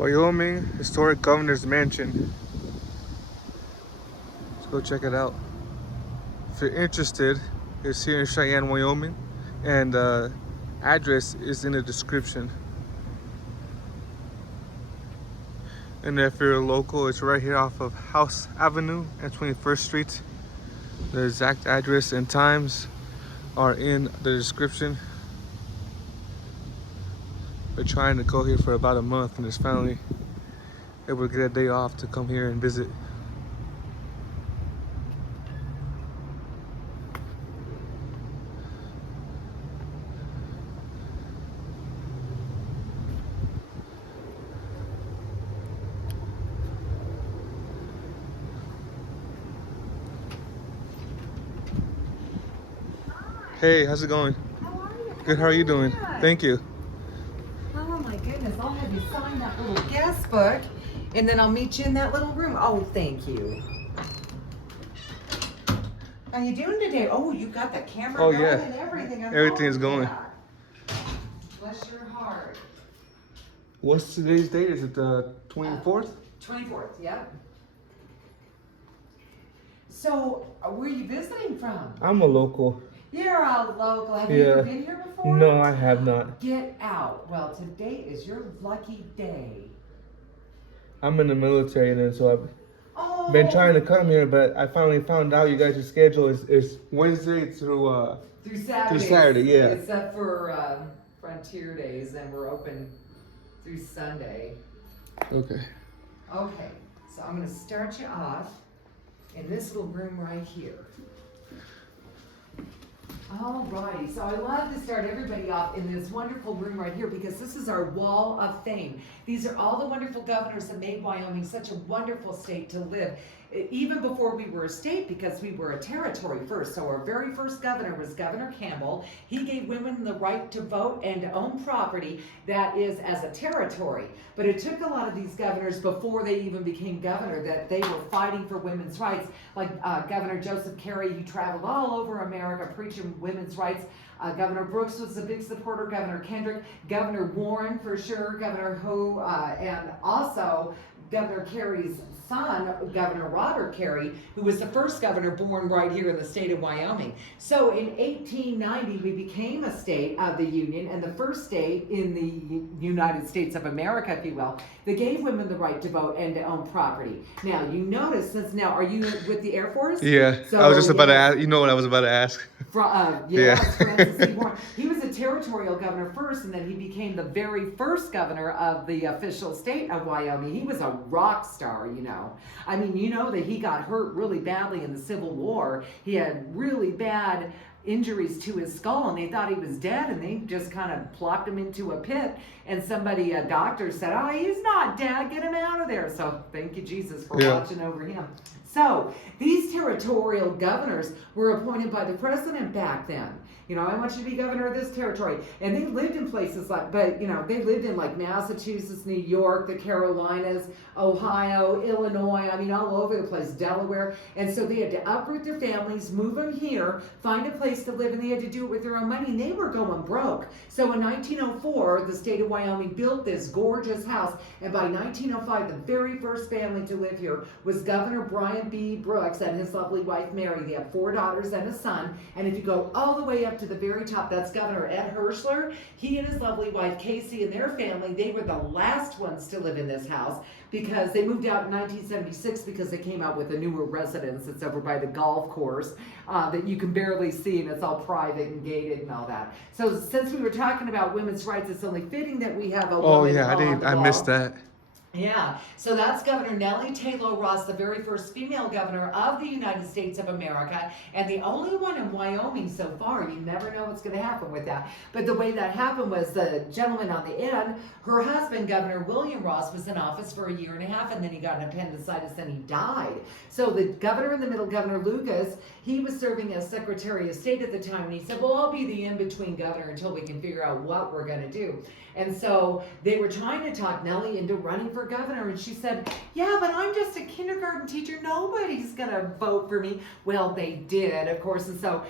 Wyoming Historic Governor's Mansion. Let's go check it out. If you're interested, it's here in Cheyenne, Wyoming, and address is in the description. And if you're local, it's right here off of House Avenue and 21st Street. The exact address and times are in the description. We're trying to go here for about a month and just finally able to get a day off to come here and visit. Hey, how's it going? How are you? Good, how are you doing? Good. Thank you. Oh my goodness, I'll have you sign that little guest book and then I'll meet you in that little room. Oh, thank you. How you doing today? Oh, you got the camera going and everything. Everything is going. Bless your heart. What's today's date? Is it the 24th? 24th, yep. So, where are you visiting from? I'm a local. You're a local. Have you ever been here before? No, I have not. Get out. Well, today is your lucky day. I'm in the military, and so I've been trying to come here, but I finally found out you guys' schedule is Wednesday through Saturday, yeah. Except for Frontier Days, and we're open through Sunday. Okay. Okay, so I'm going to start you off in this little room right here. Alrighty, so I love to start everybody off in this wonderful room right here because this is our wall of fame. These are all the wonderful governors that made Wyoming such a wonderful state to live, even before we were a state, because we were a territory first. So our very first governor was Governor Campbell. He gave women the right to vote and to own property, that is, as a territory. But it took a lot of these governors before they even became governor that they were fighting for women's rights, like Governor Joseph Carey, who traveled all over America preaching women's rights. Governor Brooks was a big supporter, Governor Kendrick, Governor Warren for sure, Governor Ho, and also Governor Carey's son, Governor Robert Carey, who was the first governor born right here in the state of Wyoming. So in 1890, we became a state of the Union and the first state in the United States of America, if you will, that gave women the right to vote and to own property. Now, you notice, are you with the Air Force? Yeah, so, I was just about to ask, you know what I was about to ask. Francis E. Warren. He was a territorial governor first, and then he became the very first governor of the official state of Wyoming. He was a rock star, you know. I mean, you know that he got hurt really badly in the Civil War. He had really bad injuries to his skull, and they thought he was dead, and they just kind of plopped him into a pit, and a doctor said, oh, he's not dead, get him out of there. So thank you, Jesus, for watching over him. So these territorial governors were appointed by the president back then. You know, I want you to be governor of this territory. And they lived in places they lived in like Massachusetts, New York, the Carolinas, Ohio, Illinois, I mean, all over the place, Delaware. And so they had to uproot their families, move them here, find a place to live, and they had to do it with their own money, and they were going broke. So in 1904, the state of Wyoming built this gorgeous house, and by 1905, the very first family to live here was Governor Brian B. Brooks and his lovely wife, Mary. They have 4 daughters and a son, and if you go all the way up to the very top, that's Governor Ed Hirschler. He and his lovely wife, Casey, and their family, they were the last ones to live in this house because they moved out in 1976 because they came out with a newer residence that's over by the golf course that you can barely see, and it's all private and gated and all that. So since we were talking about women's rights, it's only fitting that we have a woman I missed that. Yeah, so that's Governor Nellie Taylor Ross, the very first female governor of the United States of America, and the only one in Wyoming so far. You never know what's going to happen with that. But the way that happened was the gentleman on the end, her husband, Governor William Ross, was in office for 1.5 years, and then he got an appendicitis and he died. So the governor in the middle, Governor Lucas, he was serving as Secretary of State at the time, and he said, well, I'll be the in-between governor until we can figure out what we're going to do. And so they were trying to talk Nellie into running for governor, and she said, yeah, but I'm just a kindergarten teacher. Nobody's going to vote for me. Well, they did, of course. And so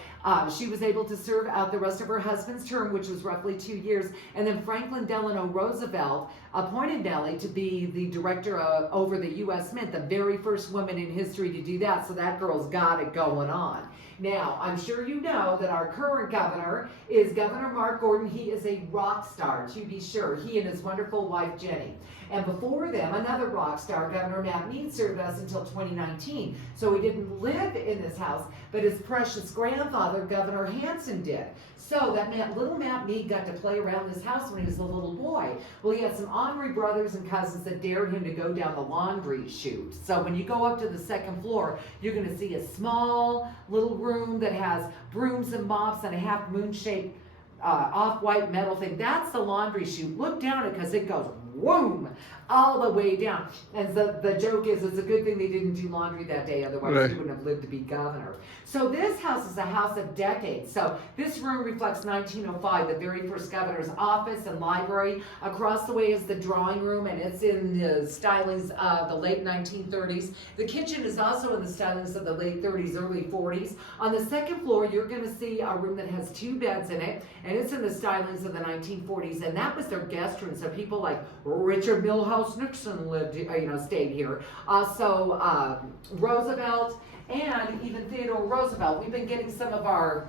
She was able to serve out the rest of her husband's term, which was roughly 2 years. And then Franklin Delano Roosevelt appointed Nellie to be the director over the U.S. Mint, the very first woman in history to do that. So that girl's got it going on. Now, I'm sure you know that our current governor is Governor Mark Gordon. He is a rock star, to be sure. He and his wonderful wife, Jenny. And before them, another rock star, Governor Matt Mead, served us until 2019. So he didn't live in this house, but his precious grandfather, Governor Hanson, did. So that meant little Matt Mead got to play around this house when he was a little boy. Well, he had some ornery brothers and cousins that dared him to go down the laundry chute. So when you go up to the second floor, you're going to see a small little room that has brooms and mops and a half moon-shaped off-white metal thing. That's the laundry chute. Look down it because it goes whoom all the way down. And the joke is, it's a good thing they didn't do laundry that day, otherwise he wouldn't have lived to be governor. So this house is a house of decades. So this room reflects 1905, the very first governor's office and library. Across the way is the drawing room, and it's in the stylings of the late 1930s. The kitchen is also in the stylings of the late 30s, early 40s. On the second floor, you're going to see a room that has 2 beds in it, and it's in the stylings of the 1940s, and that was their guest room. So people like Richard Milhouse Nixon lived, stayed here. Also, Roosevelt and even Theodore Roosevelt. We've been getting some of our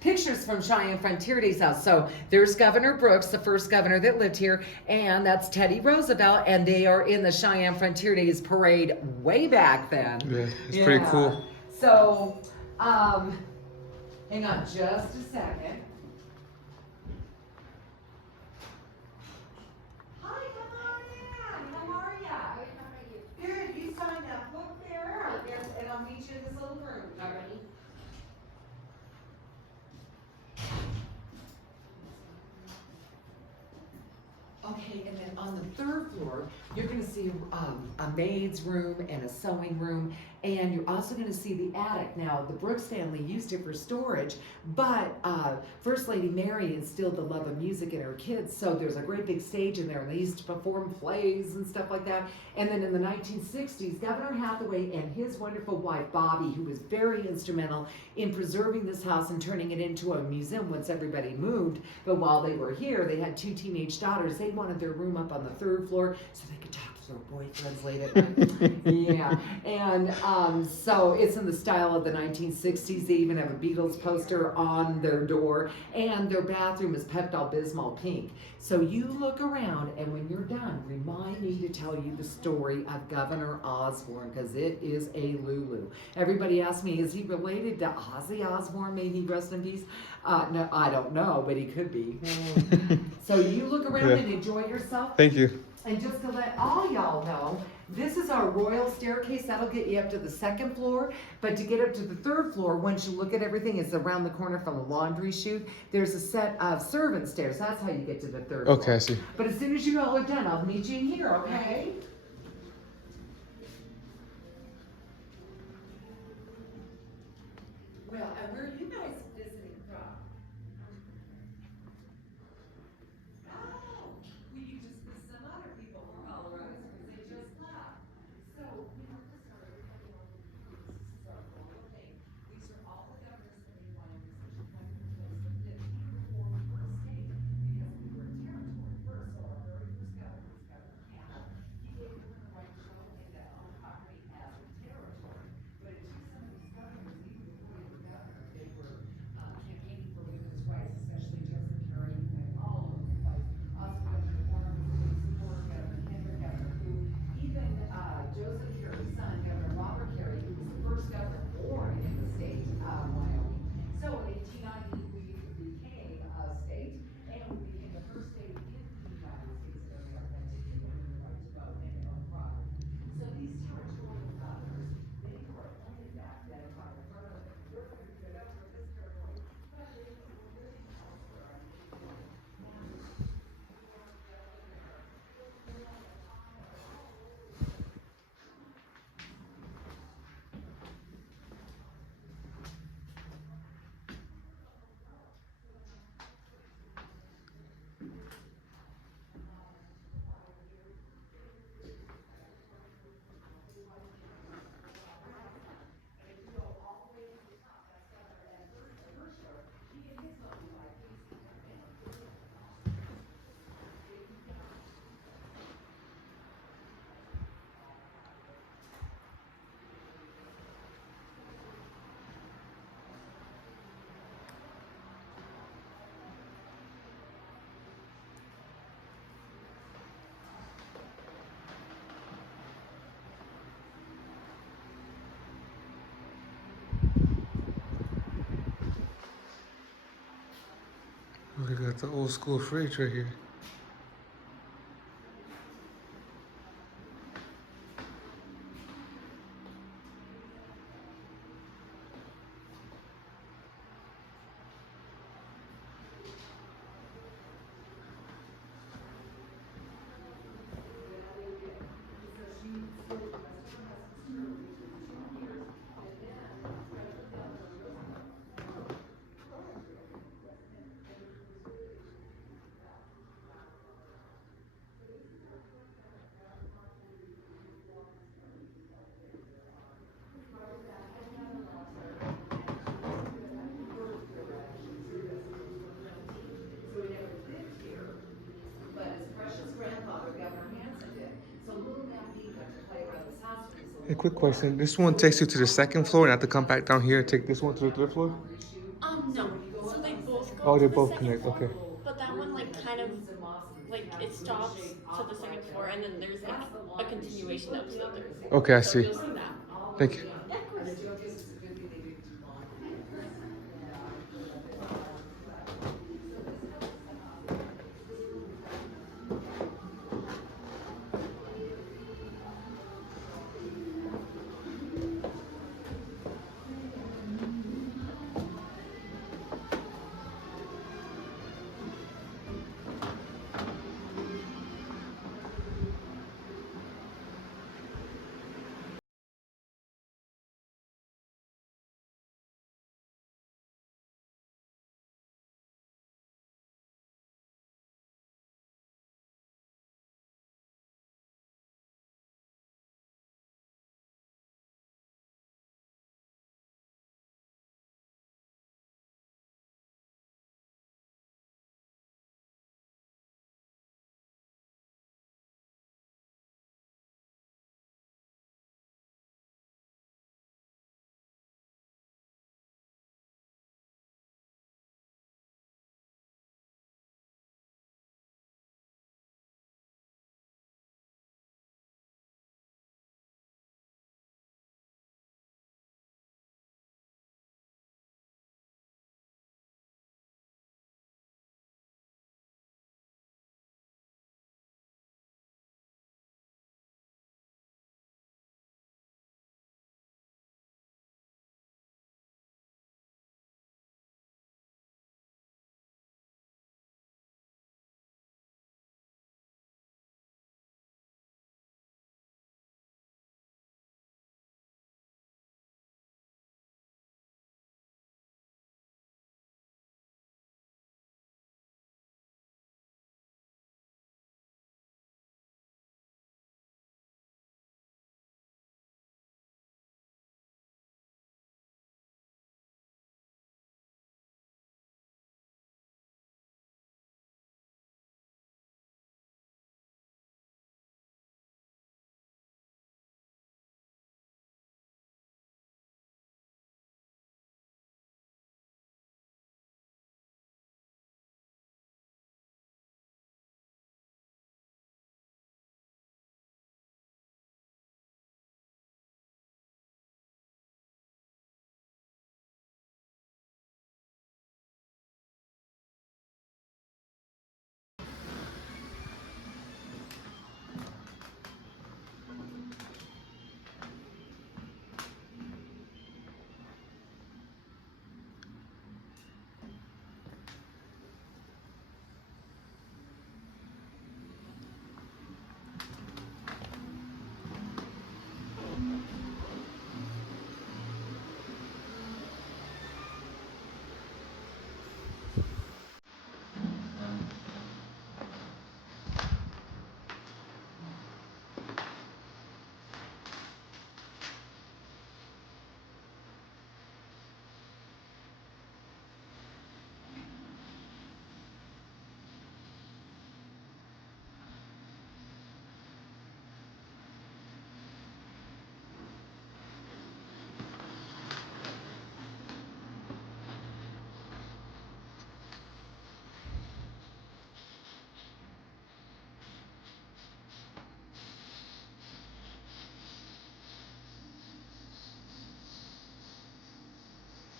pictures from Cheyenne Frontier Days house. So there's Governor Brooks, the first governor that lived here, and that's Teddy Roosevelt, and they are in the Cheyenne Frontier Days parade way back then. Yeah, it's pretty cool. So, hang on just a second. Okay, and then on the third floor, you're going to see a maid's room and a sewing room, and you're also going to see the attic. Now, the Brooks family used it for storage, but First Lady Mary instilled the love of music in her kids, so there's a great big stage in there, and they used to perform plays and stuff like that. And then in the 1960s, Governor Hathaway and his wonderful wife, Bobby, who was very instrumental in preserving this house and turning it into a museum once everybody moved, but while they were here, they had 2 teenage daughters. They wanted their room up on the 3rd floor so they could talk to their boyfriends late at night. Yeah, and so it's in the style of the 1960s. They even have a Beatles poster on their door, and their bathroom is Pepto-Bismol pink. So you look around, and when you're done, remind me to tell you the story of Governor Osborne, because it is a Lulu. Everybody asks me, is he related to Ozzy Osbourne? May he rest in peace? No, I don't know, but he could be. So you look around and enjoy yourself. Thank you. And just to let all y'all know, this is our royal staircase. That'll get you up to the 2nd floor. But to get up to the 3rd floor, once you look at everything, it's around the corner from the laundry chute. There's a set of servant stairs. That's how you get to the 3rd floor. Okay, I see. But as soon as you all are done, I'll meet you in here, okay? Well, and where are you guys visiting from? Oh, well, you just missed some other people from Colorado because they just left. So, this is our royal thing. These are all the governors that we wanted to see. Before we were a state, because we were a territory first. So our very first governor was Governor Canada. He gave We got the old school fridge right here. Hey, quick question. This one takes you to the second floor and I have to come back down here and take this one to the third floor? No. So they both go Oh, to they the both second connect. floor, Okay. but that one like kind of like it stops to the second floor, and then there's like a continuation up to the third floor. Okay, I So see. you'll see that. Thank you. Yeah, of course.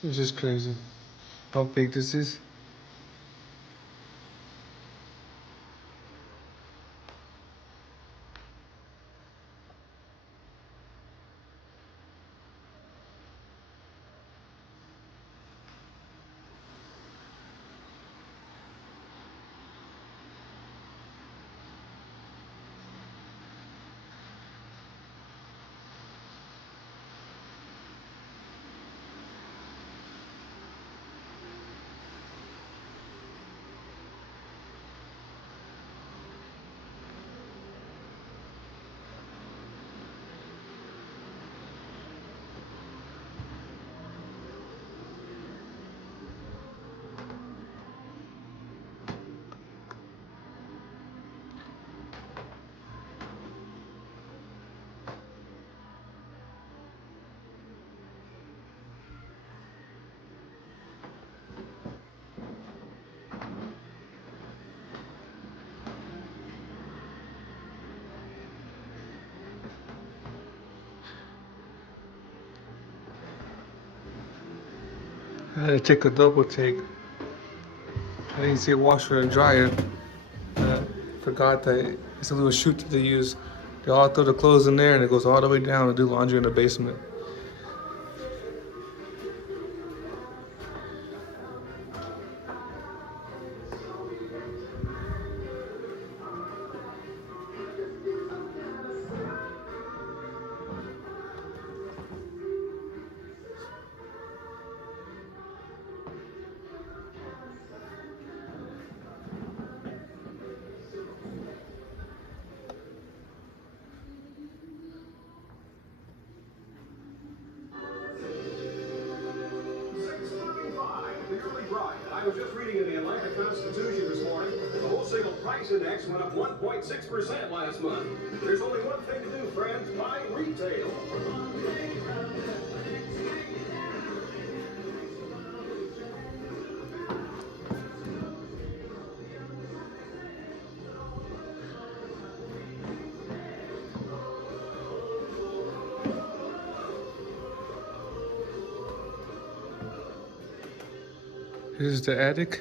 This is crazy. How big this is? I had to take a double take. I didn't see a washer and dryer. Forgot that it's a little chute that they use. They all throw the clothes in there and it goes all the way down to do laundry in the basement. I was just reading in the Atlanta Constitution this morning. The wholesale price index went up 1.6% last month. There's only one thing to do, friends: buy retail. This is the attic.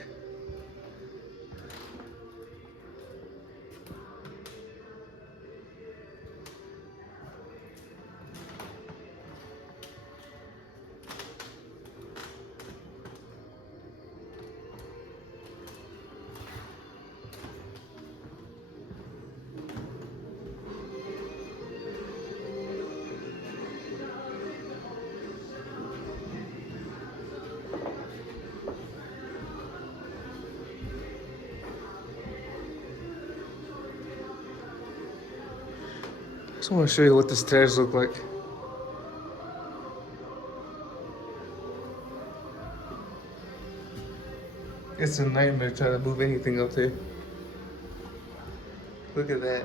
I just want to show you what the stairs look like. It's a nightmare trying to move anything up there. Look at that.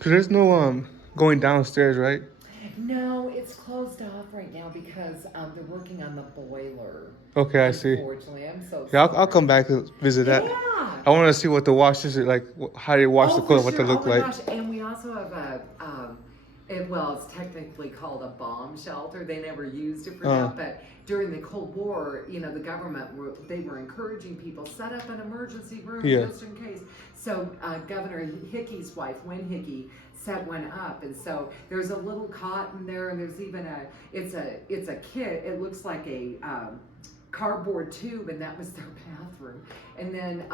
Cause there's no going downstairs, right? No, it's closed off right now because they're working on the boiler. Okay, I see. Unfortunately, I'm so Yeah, sorry. I'll come back and visit that. Yeah. I want to see what the washers are like, how they wash the for clothes, what they sure. look Oh my like. gosh! And we also have it's technically called a bomb shelter. They never used it for that, but during the Cold War, you know, the government they were encouraging people set up an emergency room just in case. So Governor Hickey's wife, Win Hickey, set one up, and so there's a little cot in there, and there's even it's a kit. It looks like a cardboard tube, and that was their bathroom. And then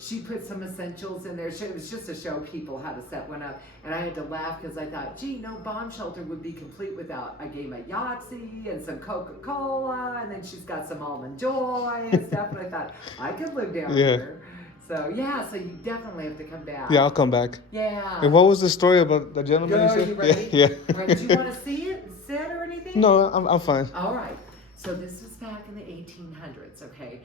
she put some essentials in there. It was just to show people how to set one up. And I had to laugh because I thought, gee, no bomb shelter would be complete without a game of Yahtzee and some Coca-Cola, and then she's got some Almond Joy and stuff. And I thought, I could live down here. So yeah, so you definitely have to come back. Yeah, I'll come back. Yeah. And what was the story about the gentleman you Are said? you ready? Yeah. Right. Do you want to see it, sit or anything? No, I'm fine. All right. So this was back in the 1800s, okay?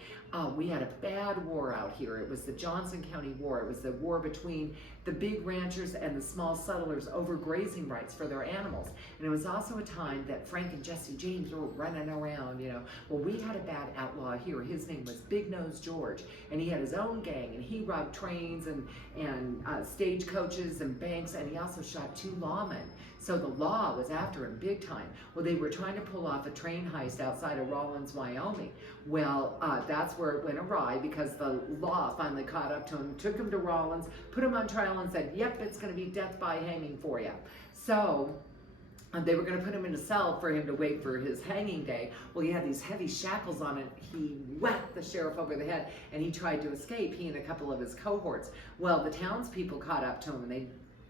We had a bad war out here. It was the Johnson County War. It was the war between the big ranchers and the small settlers over grazing rights for their animals. And it was also a time that Frank and Jesse James were running around, you know. Well, we had a bad outlaw here. His name was Big Nose George, and he had his own gang, and he robbed trains and stagecoaches and banks, and he also shot 2 lawmen. So the law was after him big time. Well, they were trying to pull off a train heist outside of Rawlins, Wyoming. Well, that's where it went awry because the law finally caught up to him, took him to Rawlins, put him on trial and said, yep, it's gonna be death by hanging for you. So they were going to put him in a cell for him to wait for his hanging day. Well, he had these heavy shackles on it. He whacked the sheriff over the head, and he tried to escape, he and a couple of his cohorts. Well, the townspeople caught up to him, and they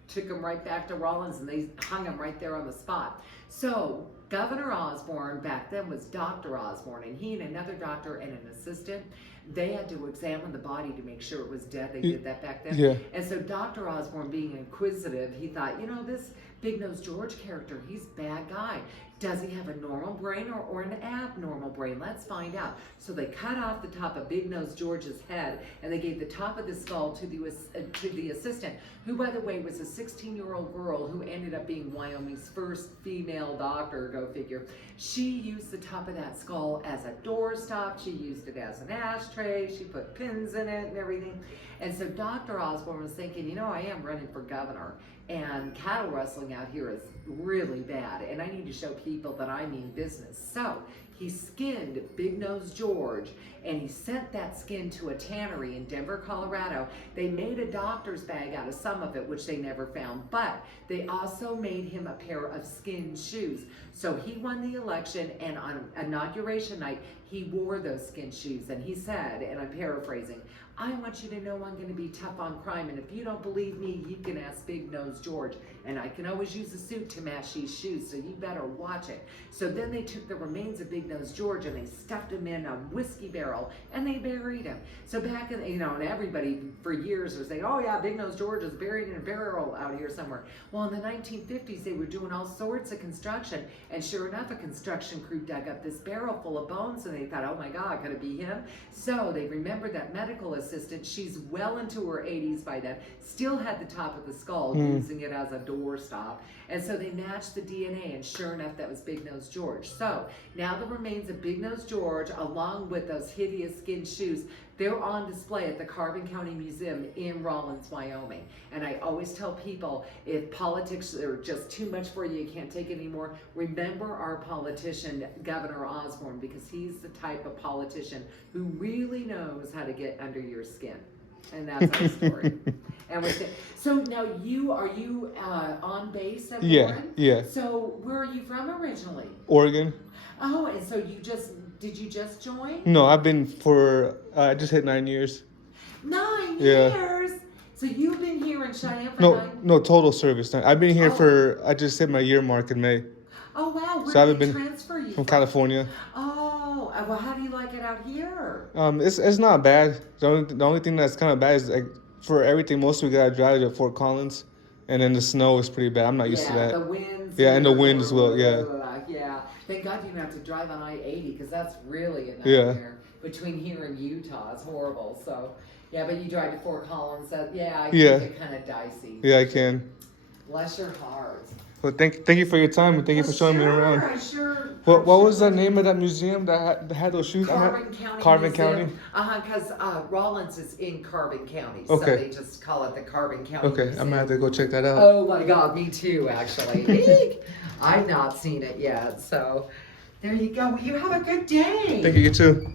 took him right back to Rollins, and they hung him right there on the spot. So Governor Osborne back then was Dr. Osborne, and he and another doctor and an assistant, they had to examine the body to make sure it was dead. They did that back then. Yeah. And so Dr. Osborne, being inquisitive, he thought, you know, this Big Nose George character, he's a bad guy. Does he have a normal brain or an abnormal brain? Let's find out. So they cut off the top of Big Nose George's head, and they gave the top of the skull to the assistant, who, by the way, was a 16-year-old girl who ended up being Wyoming's first female doctor, go figure. She used the top of that skull as a doorstop. She used it as an ashtray. She put pins in it and everything. And so Dr. Osborne was thinking, you know, I am running for governor, and cattle rustling out here is really bad, and I need to show people that I mean business. So he skinned Big Nose George, and he sent that skin to a tannery in Denver, Colorado. They made a doctor's bag out of some of it, which they never found, but they also made him a pair of skin shoes. So he won the election, and on inauguration night, he wore those skin shoes, and he said, and I'm paraphrasing, I want you to know I'm going to be tough on crime, and if you don't believe me, you can ask Big Nose George, and I can always use a suit to match these shoes, so you better watch it. So then they took the remains of Big Nose George, and they stuffed him in a whiskey barrel, and they buried him. So back in, you know, and everybody for years was saying, oh yeah, Big Nose George is buried in a barrel out here somewhere. Well, in the 1950s, they were doing all sorts of construction, and sure enough, a construction crew dug up this barrel full of bones, and they thought, oh my God, could it be him? So they remembered that medical assistant, she's well into her 80s by then, still had the top of the skull, using it as a doorstop. And so they matched the DNA, and sure enough, that was Big Nose George. So now the remains of Big Nose George, along with those hideous skin shoes, they're on display at the Carbon County Museum in Rollins, Wyoming. And I always tell people, if politics are just too much for you, you can't take it anymore, remember our politician, Governor Osborne, because he's the type of politician who really knows how to get under your skin. And that's our story. And so now are you on base at Warren? Yeah. So where are you from originally? Oregon. Oh, and so did you just join? No, I've been I just hit 9 years. 9 Yeah. years? So you've been here in Cheyenne for No, total service. I've been here I just hit my year mark in May. Oh, wow. Where So did I've they been transfer you from California. Oh, well, how do you like it out here? It's not bad. The only thing that's kind of bad is, like, for everything, most we gotta drive to Fort Collins, and then the snow is pretty bad. I'm not used to that. The winds. Yeah, and the wind as well, yeah. Yeah. Thank God you don't have to drive on I-80, because that's really a nightmare. Between here and Utah, it's horrible. So, yeah, but you drive to Fort Collins. I think it's kind of dicey. Yeah, I can. Bless your heart. Well, thank you for your time, and thank you for showing me around. What was the name of that museum that had those shoes? Carbon County. Museum? Because Rollins is in Carbon County, Okay. so they just call it the Carbon County Okay, Museum. I'm gonna have to go check that out. Oh my God, me too, actually. Eek. I've not seen it yet, so there you go. Well, you have a good day. Thank you, you too.